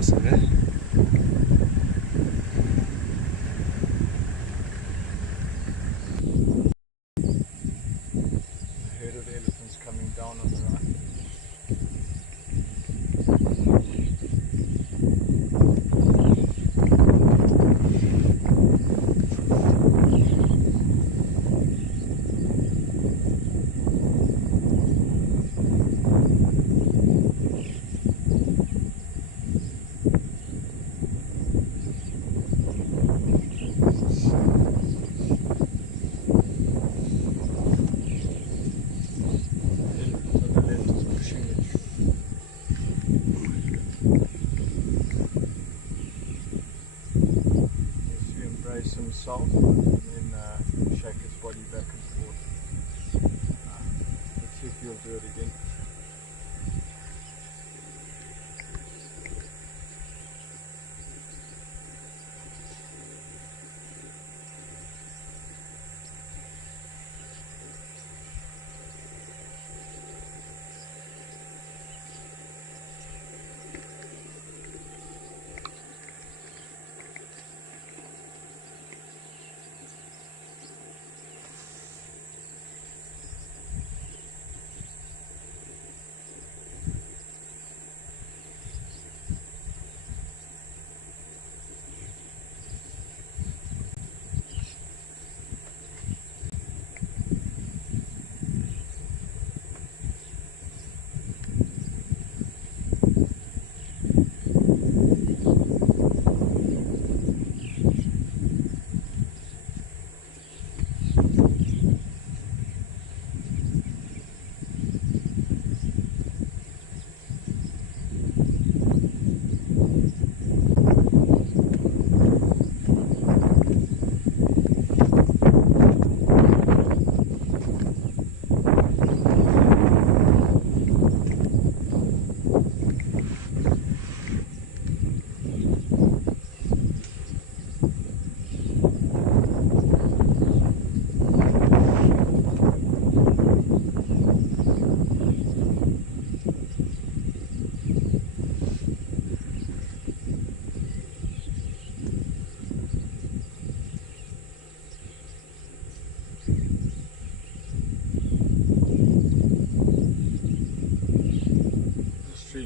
awesome, eh? A herd of elephants coming down on the right. Himself and then shake his body back and forth. Let's see if he'll do it again.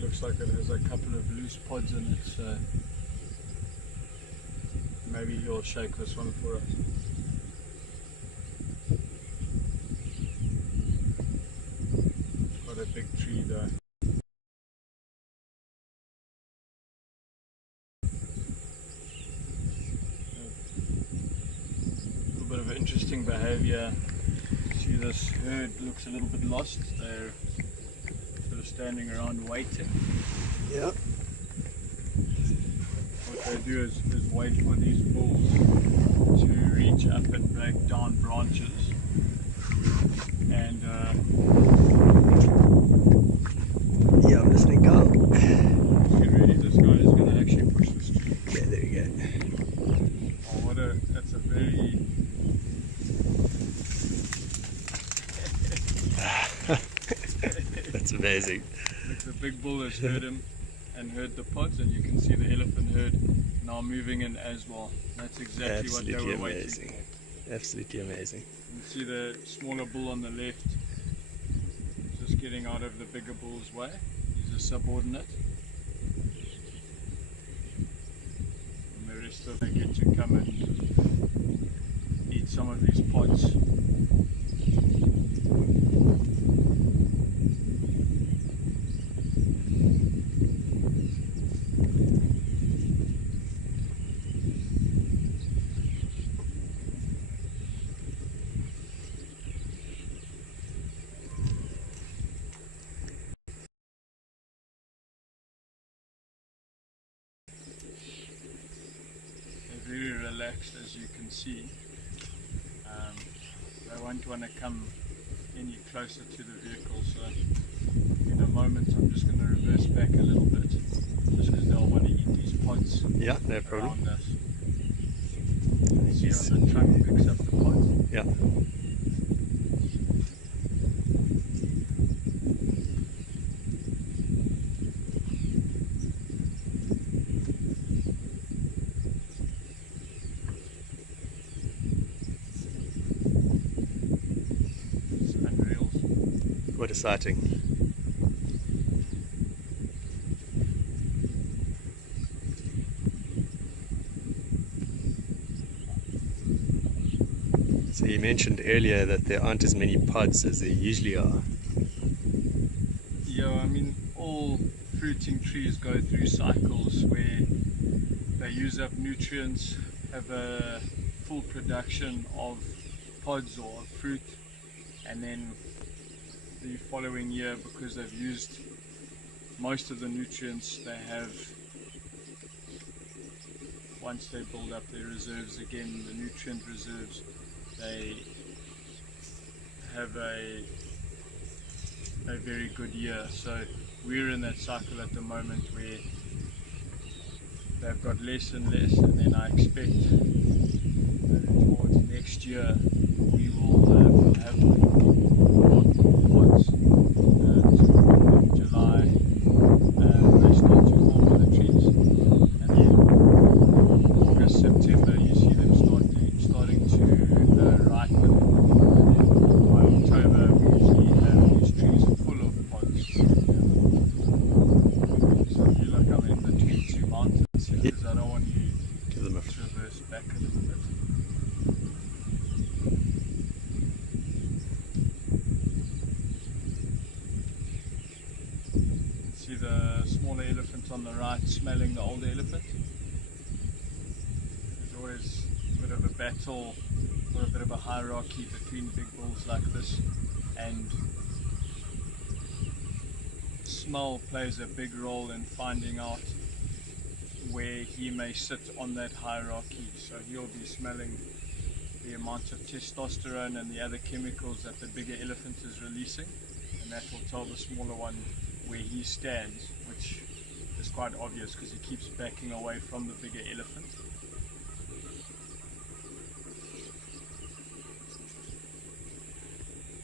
Looks like it has a couple of loose pods in it, so maybe he'll shake this one for us. Got a big tree though. A little bit of interesting behavior. See, this herd looks a little bit lost. They're standing around waiting. Yeah. What they do is wait for these bulls to reach up and break down branches, and yeah, I'm listening, Carl. get ready, this guy is going to actually push this tree. Yeah, there we go. Oh, that's a very That's amazing. Look, the big bull has heard him and heard the pods, and you can see the elephant herd now moving in as well. That's exactly Absolutely what they were amazing. waiting for. Absolutely amazing. You can see the smaller bull on the left just getting out of the bigger bull's way. He's a subordinate. And the rest of them get to come and eat some of these pods. Very relaxed, as you can see. They won't want to come any closer to the vehicle, so in a moment I'm just going to reverse back a little bit, just because they'll want to eat these pods. Yeah, no problem. Around us. See how the trunk picks up the pods? Yeah. a sighting. So you mentioned earlier that there aren't as many pods as there usually are. Yeah, I mean, all fruiting trees go through cycles where they use up nutrients, have a full production of pods or of fruit, and then the following year, because they've used most of the nutrients they have, once they build up their reserves again, the nutrient reserves, they have a very good year. So we're in that cycle at the moment where they've got less and less, and then I expect that towards next year we will have a lot more pods. In July they start to form the trees, and then August, September you see them starting to ripen, and then by October we usually have these trees full of pods. So I feel like I'm in between two mountains here, because I don't want you Give them a to traverse back a little bit. See the smaller elephant on the right smelling the older elephant? There's always a bit of a battle or a bit of a hierarchy between big bulls like this, and smell plays a big role in finding out where he may sit on that hierarchy. So he'll be smelling the amount of testosterone and the other chemicals that the bigger elephant is releasing, and that will tell the smaller one where he stands, which is quite obvious because he keeps backing away from the bigger elephant.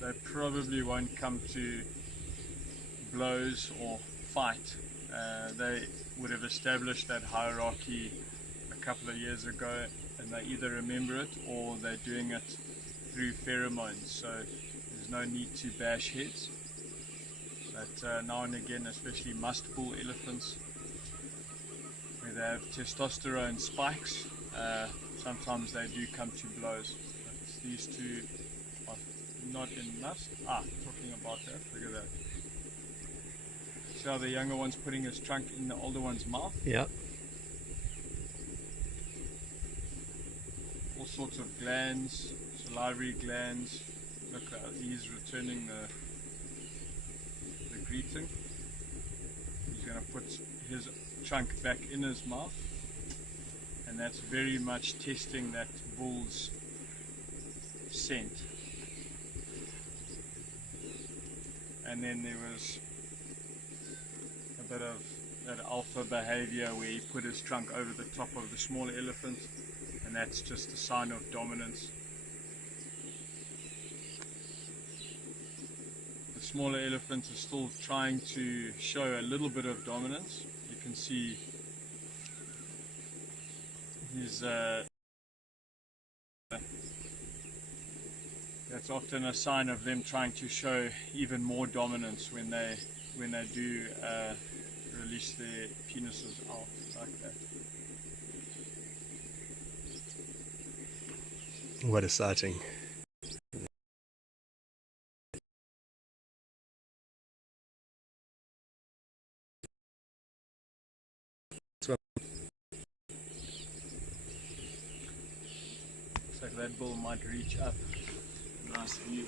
They probably won't come to blows or fight. They would have established that hierarchy a couple of years ago, and they either remember it or they're doing it through pheromones, so there's no need to bash heads. But now and again, especially must bull elephants, where they have testosterone spikes, sometimes they do come to blows. But these two are not in must. Talking about that, look at that. See how the younger one's putting his trunk in the older one's mouth? yeah. All sorts of glands, salivary glands. Look, he's returning the greeting. He's going to put his trunk back in his mouth, and that's very much testing that bull's scent. And then there was a bit of that alpha behavior where he put his trunk over the top of the smaller elephant, and that's just a sign of dominance. The smaller elephant is still trying to show a little bit of dominance. You can see he's that's often a sign of them trying to show even more dominance when they do release their penises out like that. What a sighting. Looks like that bull might reach up. Nice view.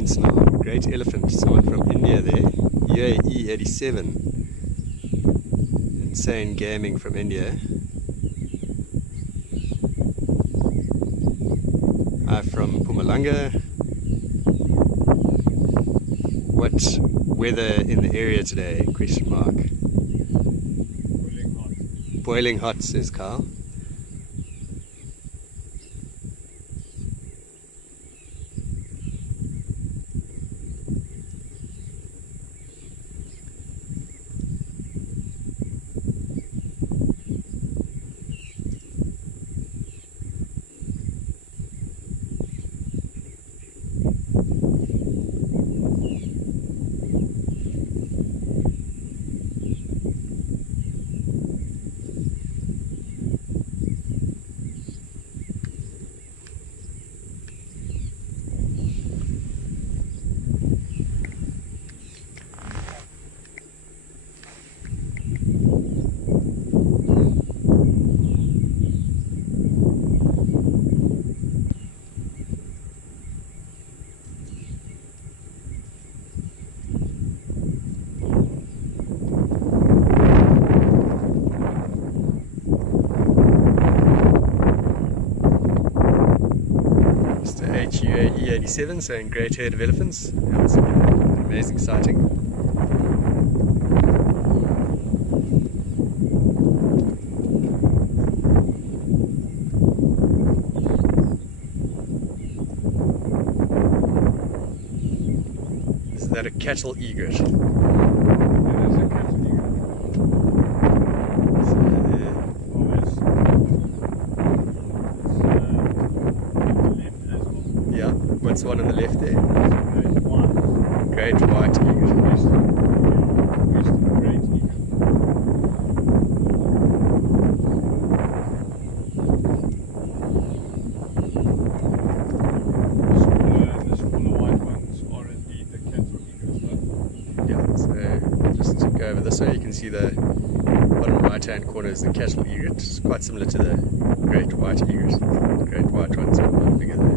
points now. Great elephant, someone from India there. UAE 87. Insane gaming from India. I'm from Mpumalanga. What weather in the area today? Question mark. Boiling hot. Boiling hot, says Carl. UAE 87, so in great herd of elephants. Yeah, it's been an amazing sighting. Is that a cattle egret? It is a cattle egret. So there. Yeah, what's one on the left there? Great white egret. Western great egret. The smaller white ones are indeed the cattle egrets. Yeah, so just to go over this way, you can see the bottom right hand corner is the cattle egret. It's quite similar to the great white egret. The great white one's a lot bigger there.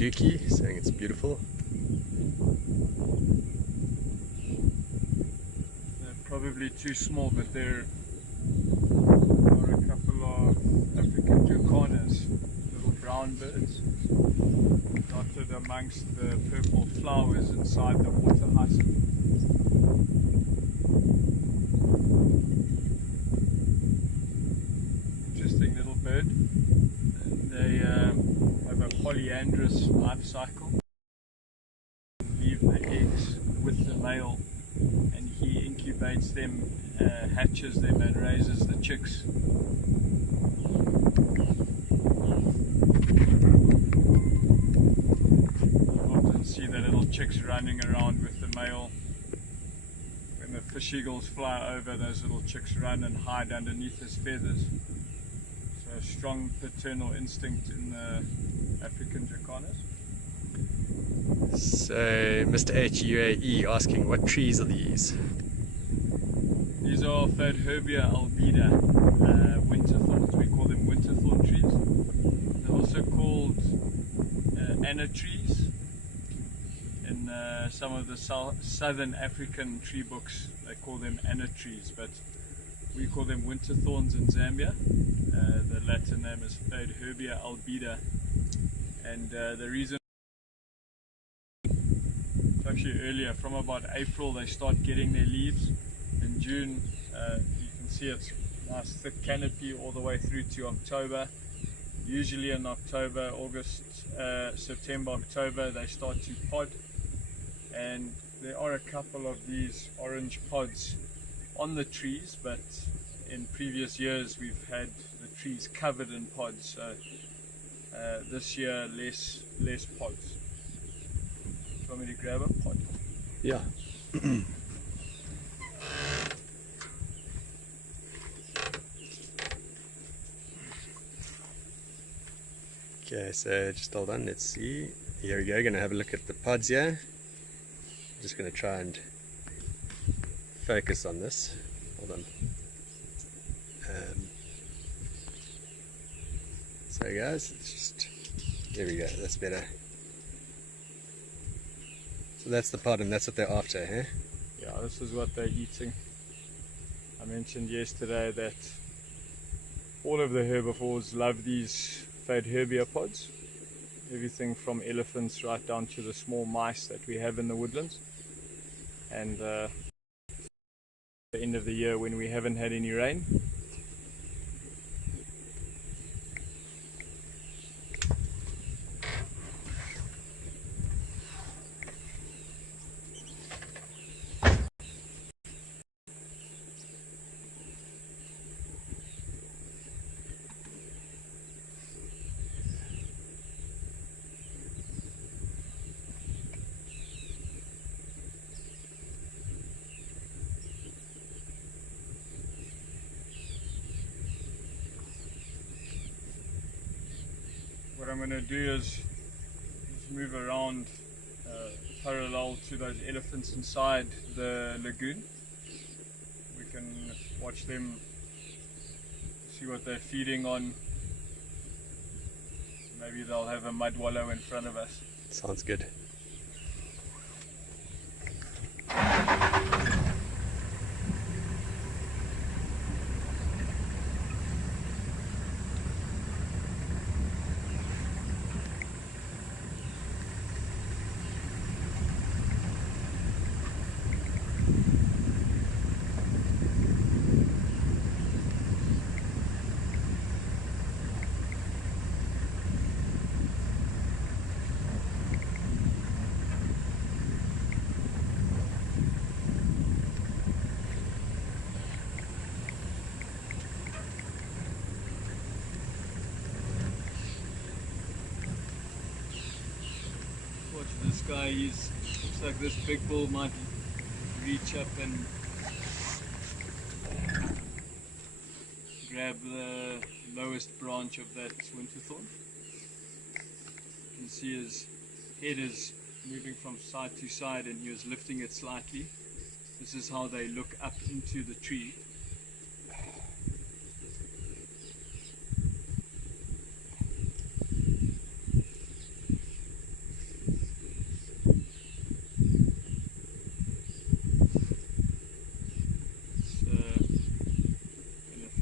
Dookie saying it's beautiful. They're probably too small, but there are a couple of African jacanas, little brown birds, dotted amongst the purple flowers inside the water hyacinth. Interesting little bird. They have a polyandrous life cycle. Leave the eggs with the male, and he incubates them, hatches them, and raises the chicks. You often see the little chicks running around with the male. When the fish eagles fly over, those little chicks run and hide underneath his feathers. So a strong paternal instinct in the African jacanas. So Mr. HUAE asking, what trees are these? These are Fadherbia albida, winter thorns. We call them winter thorn trees. They're also called anna trees. In some of the southern African tree books, they call them anna trees, but we call them winter thorns in Zambia. The Latin name is Fadherbia albida, and the reason, actually earlier, from about April they start getting their leaves. In June you can see it's nice thick canopy all the way through to October. Usually in October, August, September, October they start to pod, and there are a couple of these orange pods on the trees, but in previous years we've had the trees covered in pods, so this year less pods. Do you want me to grab a pod? Yeah. Okay, so just hold on, let's see. Here we go, gonna have a look at the pods here. I'm just gonna try and focus on this. Hold on. So guys, it's just, there we go, that's better. So that's the pod and that's what they're after, huh? Yeah, this is what they're eating. I mentioned yesterday that all of the herbivores love these fade herbiopods. Everything from elephants right down to the small mice that we have in the woodlands. And the end of the year when we haven't had any rain, what I'm going to do is just move around parallel to those elephants inside the lagoon. We can watch them, see what they're feeding on. Maybe they'll have a mud wallow in front of us. Sounds good. Watch this guy, looks like this big bull might reach up and grab the lowest branch of that winterthorn. You can see his head is moving from side to side and he was lifting it slightly. This is how they look up into the tree.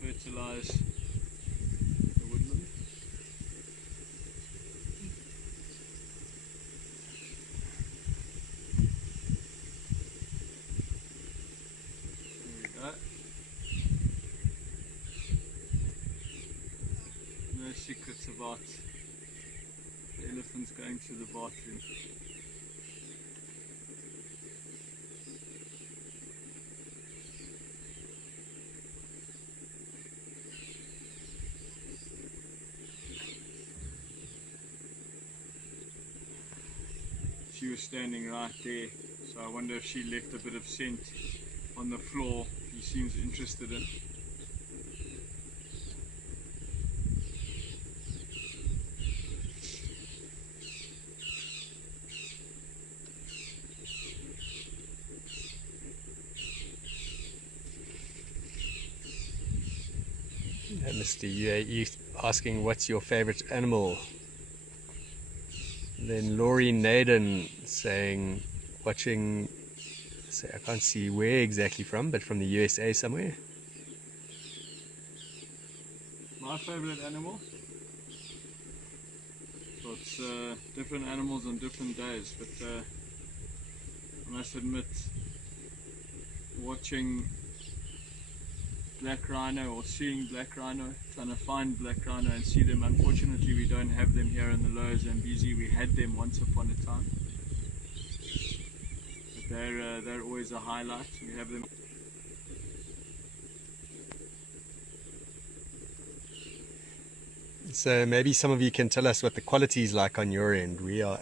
Fertilize the woodland. There we go. No secrets about the elephants going to the bathroom. She was standing right there, so I wonder if she left a bit of scent on the floor he seems interested in. Mr. UAE asking what's your favorite animal? Then Laurie Naden saying, watching, say I can't see where exactly from, but from the USA somewhere. My favorite animal? So it's different animals on different days, but I must admit, watching black rhino or seeing black rhino, trying to find black rhino and see them. Unfortunately, we don't have them here in the Lower Zambezi. We had them once upon a time, but they're always a highlight. We have them. So maybe some of you can tell us what the quality is like on your end. We are